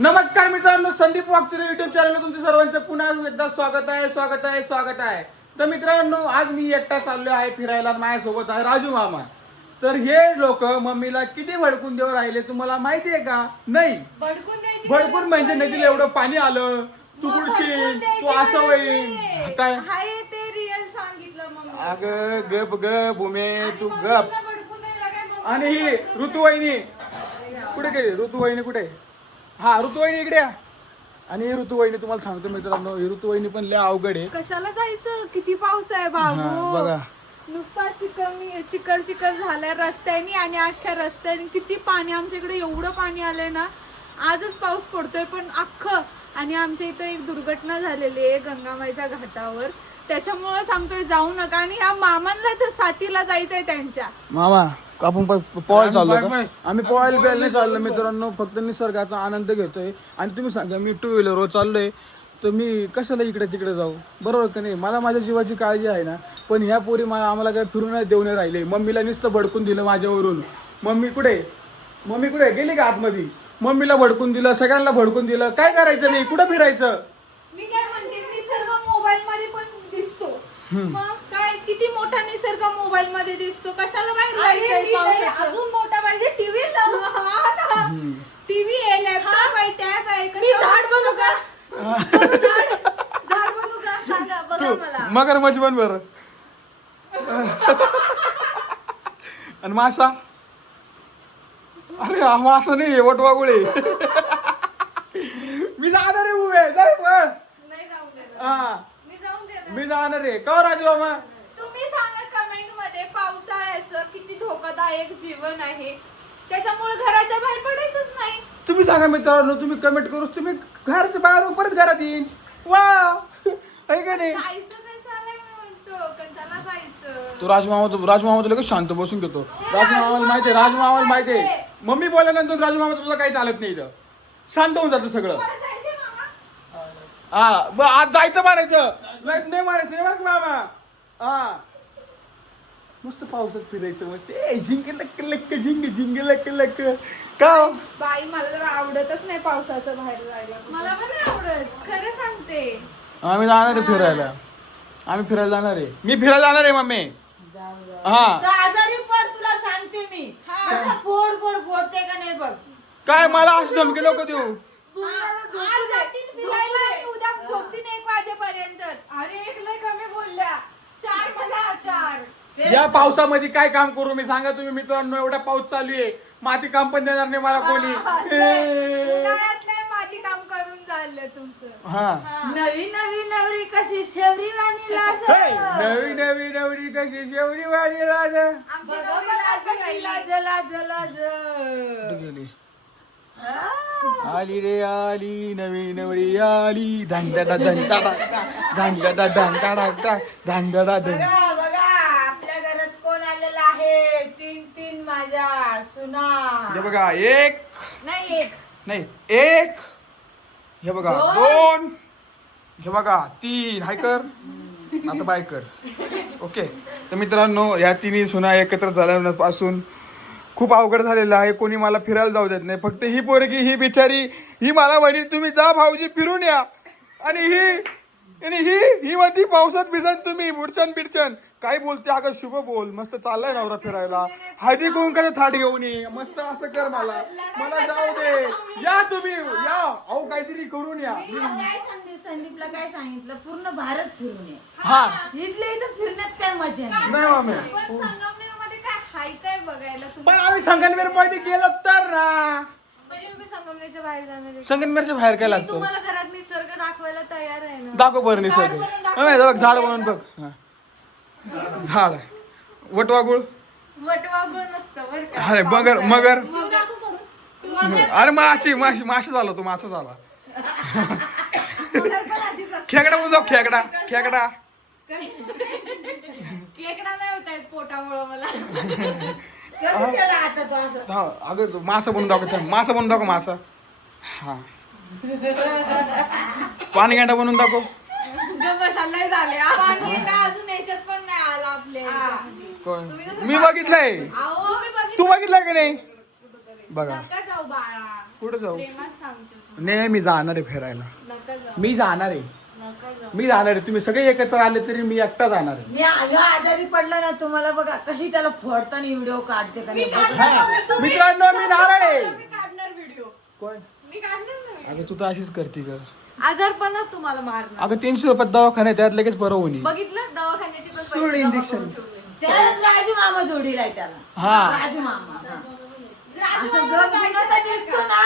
नमस्कार मित्रांनो, संदीप वागचुरे युट्यूब चॅनलला तुमचं सर्वांचं पुन्हा एकदा स्वागत आहे. तर मित्रांनो, आज मी एकटा चाललो आहे फिरायला. माझ्यासोबत आहे राजू मामा. तर हे लोक मम्मीला किती भडकून देऊ राहिले तुम्हाला माहिती आहे का? नाही भडकून म्हणजे नदीला एवढं पाणी आलं, तू बुडशील, तू असं होईल काय अगं गप ग भूमे, तू गप. आणि ही ऋतुवाहिनी कुठे गेली? ऋतुवाहिनी कुठे? हा, ऋतुवाहिनी इकडे या. आणि ऋतुवाहिनी तुम्हाला सांगतो मित्रांनो, ही ऋतुवाहिनी पण लय अवघड आहे. कशाला जायचं? किती पाऊस आहे बाबू. बघा नुसता चिखल झालाय रस्त्यानी आणि अख्ख्या रस्त्याने किती पाणी. आमच्या इकडे एवढं पाणी आलंय ना. आजच पाऊस पडतोय पण अख्खं. आणि आमच्या इथं एक दुर्घटना झालेली आहे गंगामाईच्या घाटावर. त्याच्यामुळे सांगतोय जाऊ नका. आणि या मामांना तर साथीला जायचंय त्यांच्या. मामा आपण पोहायला चाललो का? आम्ही पोहायला प्यायला नाही चाललो मित्रांनो, फक्त निसर्गाचा आनंद घेतोय. आणि तुम्ही सांगा, मी 2 व्हीलरवर चाललोय तर मी कशाला इकडे तिकडे जाऊ? बरोबर का नाही? मला माझ्या जीवाची काळजी आहे ना. पण ह्या पोरी आम्हाला काही फिरून देऊ नाही राहिले. मम्मीला नुसतं भडकून दिलं माझ्यावरून. मम्मी कुठे गेली का आतमध्ये? मम्मीला भडकून दिलं, सगळ्यांना भडकून दिलं. काय करायचं? नाही कुठं फिरायचं? मी काय म्हणते, निसर्ग मोबाईल मध्ये पण दिसतो. मग काय किती मोठा निसर्ग मोबाईल मध्ये दिसतो. कशाला बाहेर जायचंय? अजून मोठा म्हणजे टीव्ही टीव्ही आहे, लॅपटॉप आहे, टॅब आहे. झाड बनू का? झाड बनू का? सांगा बघा मला. मगर मच्छी बन बर. आणि मासा? अरे हा मासा नाही, वटवागुळे. मी जाणार आहे उभे जाय पण. मी जाणार आहे का राजू मामा? तुम्ही सांगा कमेंट मध्ये, पावसाळ्याचं किती धोकादायक जीवन आहे. त्याच्यामुळे घराच्या बाहेर पडायचंच नाही. तुम्ही सांगा मित्रांनो, तुम्ही कमेंट करूच. तुम्ही घराच्या बाहेर परत घरात येईन. वा आहे का नाही? जायचं कशाला म्हणतो? कशाला जायचं? तो राजमामा तुला कसं शांत बसून घेतो. राजमामाला माहितीये मम्मी बोलल्यानंतर राजमामा तुला काही चालत नाही इथं. शांत होऊन जातं सगळं. मला जायचंय मामा. हा मग आज जायचं मारायचं नाही मारायचं नाही बघ मामा. हा मस्त पावसात फिरायचं मस्त. झिंग लक्क लक्क झिंग लक्क लक्क का? बाई मला तर आवडतच नाही पावसाचं बाहेर जायला. मला पण नाही आवडत, खरं सांगते. आम्ही जाणार आहे फिरायला. मी फिरायला जाणार आहे मम्मी. हा आजारी पड, तुला सांगते मी. फोडते का नाही बघ. काय मला अशी धमकी नको देऊ. आज जातील फिरायला आणि उद्या झोपतील 1 वाजेपर्यंत. अरे 1 लय कमी बोलल्या. 4 म्हणा 4. या पावसामध्ये काय काम करू मी सांगा तुम्ही मित्रांनो? एवढा पाऊस चालू आहे, माती काम पण देणार नाही मला कोणी. उन्हाळ्यातलं माती काम करून झालं तुमचं. हा नवी नवरी कशी शेवरी वाणी लाज. नवी नवरी कशी शेवरी वाणी लाज. लाज गेली. आली रे आली नवी नवरी आली. धांगडा धांगडा धांगडा धांगडा धांगडा. बघा आपल्या घरात कोण आलेलं आहे. 3 माझ्या सुना. हे बघा एक नाही हे बघा 2, हे बघा 3. हाय कर आता बाय कर. ओके. तर मित्रांनो, या 3 सुना एकत्र झाल्यापासून खूप अवघड झालेलं आहे. कोणी मला फिरायला जाऊ देत नाही. फक्त ही पोरगी, ही बिचारी, ही मला म्हणे तुम्ही जा भाऊजी फिरून या. आणि ही म्हणती पावसात भिजन तुम्ही बुडचन. काय बोलते अगं? शुभ बोल. मस्त चाललाय नवरा फिरायला. हळदी कुंकाचं थाट घेऊन ये. मस्त असं कर. मला जाऊ दे. या तुम्ही या. अहो काहीतरी करून या. संदीपला काय सांगितलं? पूर्ण भारत फिरून ये. हा इथल्या इथं फिरण्यात काय मजा नाही मामे. संगमनेरमध्ये काय हाय काय बघायला? पण आम्ही संगमनेर मध्ये गेलो तर ना. म्हणजे मी संगमनेरच्या बाहेर जाणार आहे. संगमनेरच्या बाहेर काय लागतं? तुम्हाला घरात निसर्ग दाखवायला तयार आहे ना. दाखव बरं निसर्ग. झाड बनवून बघ. झाड वटवागुळ नसतं बरं का. अरे मगर. तू अरे माशी झाला तो. मासा झाला. खेकडा म्हणून जाऊ. खेकडा केकडा नाही होत आहे पोटामुळं मला. कसं केलं आता तू असं? हा अगं तू मासा बनवून दाखव. मासा. हा पाणी गेंडा बनवून दाखव. मसाला झाले. पाणी अजून याच्यात पण नाही आला आपल्या. मी बघितलंय. तू बघितलंय की नाही? बघा जाऊ बाळा. कुठे जाऊ? प्रेमात सांगतो नाही मी जाणार आहे फिरायला. नका जाऊ, मी जाणार आहे. नका जाऊ. मी जाणार आहे. तुम्ही सगळे एकत्र आले तरी मी एकटा जाणार आहे. मी आजारी पडला ना तुम्हाला बघा कशी त्याला फोडताना व्हिडिओ काढते का नाही बघा. हा. मित्रांनो मी नारळ आहे. मी काढणार व्हिडिओ, कोण? मी काढणार ना. अगं तू तर अशीच करते ग. आजारपणात तुम्हाला मारणार. अगं 300 रुपयात दवाखान्यात त्यात लगेच बरं होईल. बघितलं दवाखान्याची पण सोड पैसे इंजेक्शन. जमा करून ठेवले. त्याला राजू मामा जोडीला आहे त्याला. हा. राजू मामा हा. राजू असं मामाला गप जायचं विनोद नाही दिसतो का? ना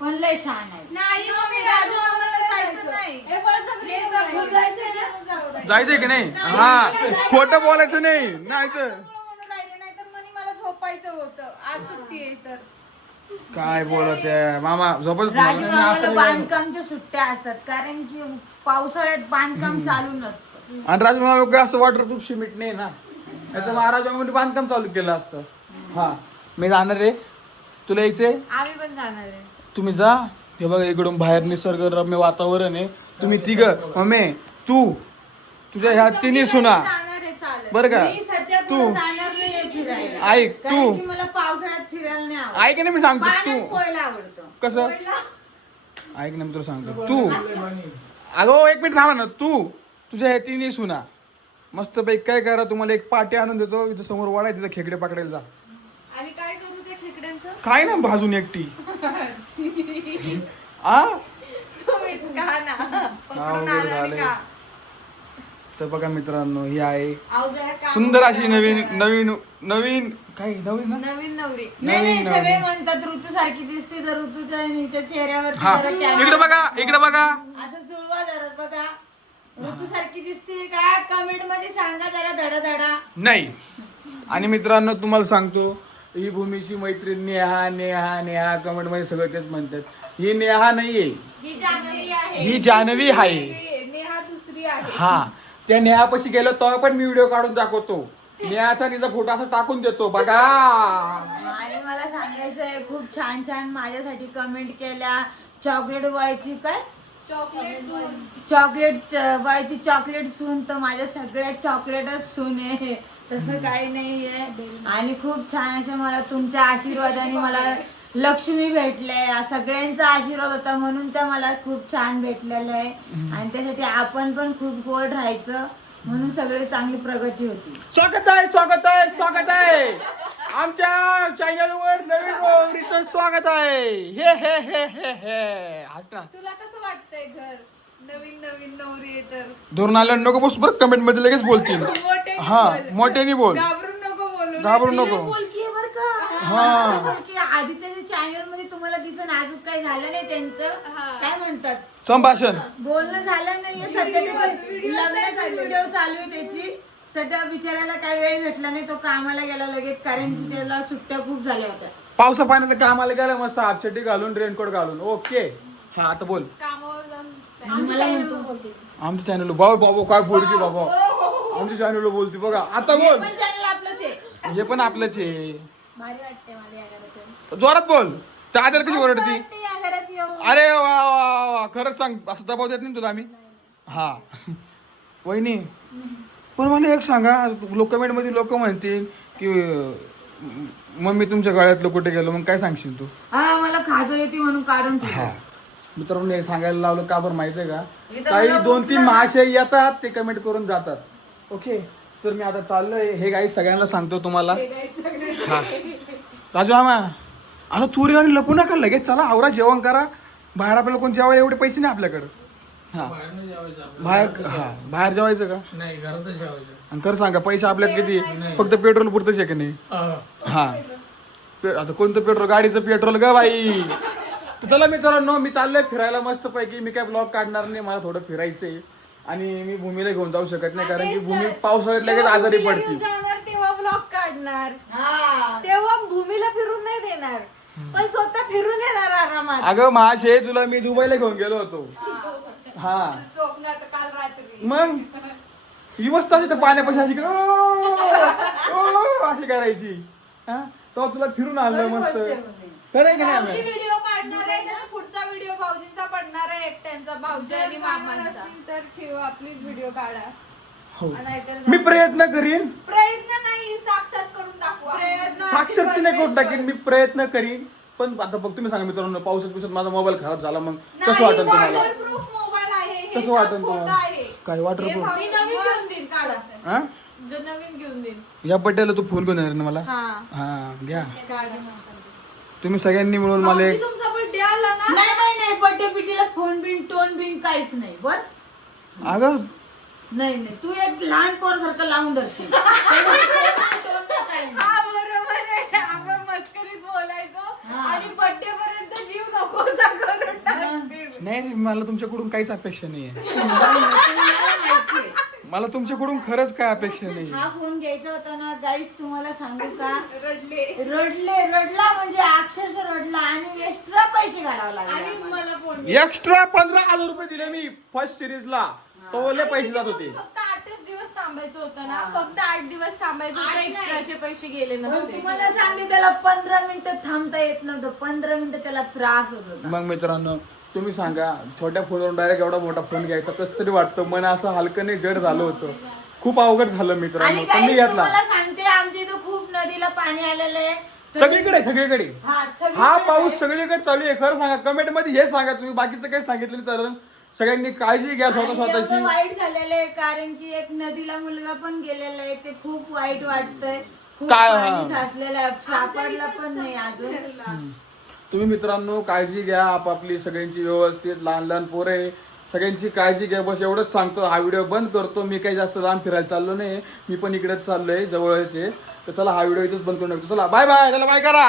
पण लय छान आहे. नाही मम्मी, राजू मामाला जायचं नाही. हे जपून जायचं, घेऊन जाऊ राहिले. जायचंय की नाही? हा. खोटं बोलायचं नाही. नाही तर म्हणून राहिले, नाहीतर म्हणे मला झोपायचं होतं. आज सुट्टी आहे तर. काय बोलत आहे मामा झोपत राजू नाही. मामाला बांधकामच्या सुट्ट्या असतात कारण की पावसाळ्यात बांधकाम चालू नसतं. आणि राजमामा काय असं वॉटरप्रूफ सिमेंट नाही ना. नाहीतर महाराजांमध्ये बांधकाम चालू केलं असतं. हा मी जाणार रे. तुला यायचंय? आम्ही पण जाणार आहे. तुम्ही जा. हे बघा इकडून बाहेर निसर्गरम्य वातावरण आहे. तुम्ही तिघ मम्मी तू तुझ्या ह्या तिन्ही सुना जाणार आहे, चालेल. बरं का. मी सध्या तू कुठं जाणार नाहीये फिरायला. ऐक, तू. कारण की मला पावसाळ्यात फिरायला नाही आवडत. ऐक ना मी सांगतो. पाण्यात तू पोहायला आवडतं. कसं ऐक ना मी तुला सांगतो. तू अगो एक मिनिट थांबा ना. तू तुझ्या ह्या तिन्ही सुना मस्त पैकी काय करा. तुम्हाला एक पाटी आणून देतो. इथं समोर वाडा आहे, तिथं खेकडे पकडायला जा. आणि काय करू त्या खेकड्यांचं? काय ना भाजून एकटी आ तुम्हीच का ना. पकडून अवघड आला झालंय. का? तर बघा मित्रांनो ही आहे अहो, जरा काम सुंदर अशी करा. नवीन नवीन नवीन काय नवीन ना? नवीन नवरी. नाही नाही नवीन सगळे नवीन. म्हणतात ऋतू सारखी दिसते तर ऋतूच्या हिच्या चेहऱ्यावर हा इकडे बघा इकडे बघा. असं जुळवा जरा बघा ऋतू सारखी दिसते का कमेंट मध्ये सांगा जरा धडा नाही. आणि मित्रांनो तुम्हाला सांगतो ही भूमीची मैत्रीण नेहा नेहा नेहा कमेंट मध्ये सगळं तेच म्हणतात. ही नेहा नाहीये. ही जान्हवी आहे. ही जान्हवी आहे. नेहा दुसरी आहे. हा त्या नेहापाशी गेलो तेव्हा पण मी व्हिडिओ काढून दाखवतो. नेहाचा तिचा फोटो असं टाकून देतो बघा. आणि मला सांगायचं आहे खूप छान छान माझ्यासाठी कमेंट केल्या. चॉकलेट व्हायची काय चॉकलेट सून. चॉकलेट व्हायची चॉकलेट सून तर माझ्या सगळ्या चॉकलेटच सून आहे तसं काही नाहीये. आणि खूप छान असे मला तुमच्या आशीर्वादाने मला लक्ष्मी भेटले. सगळ्यांचा आशीर्वाद होता म्हणून त्या मला खूप छान भेटलेलं आहे. आणि त्यासाठी आपण पण खूप गोड राहायचं म्हणून सगळे चांगली प्रगती होती. स्वागत आहे स्वागत आहे स्वागत आहे आमच्या चॅनल वर नवीन नवरीचं स्वागत आहे. हे हे हे हे हे हस ना. तुला कसं वाटतंय घर? नवीन नवीन नवरी आहे तर. धरून आलं नको बस बरं कमेंट मध्ये लगेच बोलतील. मोठ्याने हा बोल. मोठ्याने बोल. घाबरून नको बोलू. घाबरू तिला नको. बोलकी बरं का हा. बोलकी आदित्यच्या चॅनल मध्ये तुम्हाला दिसन अजून काही झालं नाही त्यांचं हा. काय म्हणतात संभाषण बोलणं झालं नाहीये सध्या लग्नाचा व्हिडिओ चालू आहे त्याची. सध्या बिचारायला काय वेळ भेटला नाही तो कामाला गेला लगेच कारण की त्याला सुट्ट्या खूप झाल्या होत्या. पावसा पाण्याचं कामाला गेलं मस्त हाफचड्डी घालून रेनकोट घालून. ओके हा आता बोल. कामावर जाऊन आणि मला म्हणतो आमच्या चॅनल बाबा बाबा काय बोलकी बाबा आमच्या चॅनल बोलते बघा आता हे बोल. पण चॅनल आपलंच आहे. हे पण आपलंच आहे. भारी वाटते मला या घरात. जोरात बोल. त्या आदर कशी ओरडती. वाटते या घरात येऊन. अरे वा वा वा वा. खरंच सांग असं दबाव देत नाही तुला आम्ही. हा वहिनी पण मला एक सांगा लोक कमेंट मध्ये लोक म्हणतील की मम्मी तुमच्या गळ्यातलं कुठे गेलो मग काय सांगशील तू. हा मला खाजो येते म्हणून काढून हा ठेवलं. मित्रांनो हे सांगायला लावलं का बरं माहिती आहे का इथं काही मला 2-3 महाशय येतात ते कमेंट करून जातात. ओके तर मी आता चाललोय हे काही सगळ्यांना सांगतो तुम्हाला. हा राजू मामा आता चोरी आणि लपू नका लगेच चला आवरा जेवण करा. बाहेर आपल्याला कोण जेवायला एवढे पैसे नाही आपल्याकडं. हा बाहेर जेवायचं का नाही घरातच जेवायचं. आणि खरं सांगा पैसे आपल्यात किती फक्त पेट्रोल पुरतच आहे की नाही. हा आता कोणतं पेट्रोल गाडीचं पेट्रोल ग बाई. तर चला मित्रांनो मी चाललोय फिरायला मस्त पैकी. मी काय ब्लॉग काढणार नाही मला थोडं फिरायचंय आणि मी भूमीला घेऊन जाऊ शकत नाही कारण की भूमी पावसाळ्यात लगेच आजारी भूमीला पडते. घेऊन जाणार तेव्हा ब्लॉग काढणार. हा. तेव्हा भूमीला फिरून नाही देणार पण स्वतः फिरून येणार आरामात. अगं महाशय तुला मी दुबईला घेऊन गेलो होतो. हा स्वप्नात काल रात्री. मग ही मस्त अशी तर पाण्यापाशी अशी अशी करायची. हा तो तुला फिरून आणलं मस्त. खरं आहे की नाही भाऊजी आम्ही? व्हिडिओ काढणार आहे तर पुढचा व्हिडिओ भाऊजींचा पडणार आहे एकट्यांचा भाऊजी आणि मामांचा. तर ठेवा प्लीज व्हिडिओ काढा. हो नाहीतर मी प्रयत्न करीन. प्रयत्न नाही साक्षात करून दाखवा. प्रयत्न साक्षात नाही करून टाकीन मी प्रयत्न करीन पण आता बघ तुम्ही सांगा मित्रांनो, पावसात माझा मोबाईल खराब झाला मग कसं वाटेल तुम्हाला? वॉटरप्रूफ मोबाईल आहे हे, कसं वाटेल सब खोटं तुम्हाला? आहे. काय हे वॉटरप्रूफ? भाऊ नवीन घेऊन देईन, काढा. हा नवीन घेऊन देईन. या बड्डेला तू फोन घेऊन येणार ना मला? हा हा घ्या. काढा. तुम्ही सगळ्यांनी मिळून मला मावशी, एक तुमचा बर्थडे आला ना. नाही बड्डे पिटीला फोन बिन टोन बिन काहीच नाही बस. अगं नाही तू एक लहान पोर सारखं लावून धरशील. टोन नाही, काही नाही. हा बरोबर आहे, आपण मस्करीत बोलायचो आणि बर्थडे पर्यंत जीव नकोसा करून टाकतील. नाही मला तुमच्याकडून काहीच अपेक्षा नाहीये. तुम्हाला माहितीये. मला तुमच्याकडून खरंच काय अपेक्षा नाही. हा फोन घ्यायचा होता ना गाईस, तुम्हाला सांगू का, रडले रडला म्हणजे अक्षरशः रडला आणि एक्स्ट्रा पैसे घालावे आणि लागले. मला फोन एक्स्ट्रा 15,000 रुपये दिले मी फर्स्ट सिरीजला. तोले पैसे जात होते. फक्त 8च दिवस थांबायचं होतं ना, फक्त 8 दिवस थांबायचं होतं, एक्स्ट्राचे पैसे गेले पण नसते. तुम्हाला सांगते त्याला 15 मिनिटं थांबता येत नव्हतं. 15 मिनिटं त्याला त्रास होत होता. मग मित्रांनो तुम्ही सांगा, छोट्या फोनवरून डायरेक्ट एवढा मोठा फोन घ्यायचा कसं तरी वाटतं. मन असं हलकं नाही जड झालं होतं. खूप अवघड झालं आणि मित्रांनो, पण काही मी घेतला. तुम्हाला सांगते आमच्या इथं खूप नदीला पाणी आलेलं आहे. सगळीकडे हा, सगळीकडे हा पाऊस आहे. सगळीकडे चालू आहे. खरं सांगा, कमेंट मध्ये हे सांगा, तुम्ही बाकीचं काही सांगितलं नाही तर सगळ्यांनी काळजी घ्या आणि स्वतःची. एवढं वाईट झालेलं आहे कारण की एक नदीला मुलगा पण गेलेला आहे. ते खूप वाईट वाटतंय. खूप काय? पाणी साचलेलं आहे, सापडला पण नाही अजून. तुम्ही मित्रांनो काळजी घ्या आपापली सगळ्यांची व्यवस्थित. लहान लहान पोरं आहे, सगळ्यांची काळजी घ्या. बस एवढंच सांगतो. हा व्हिडिओ बंद करतो. मी काही जास्त लांब फिरायला चाललो नाही, मी पण इकडेच चाललोय जवळच आहे. तर चला हा व्हिडिओ इथेच बंद करून टाकतो. चला बाय बाय. चला बाय करा.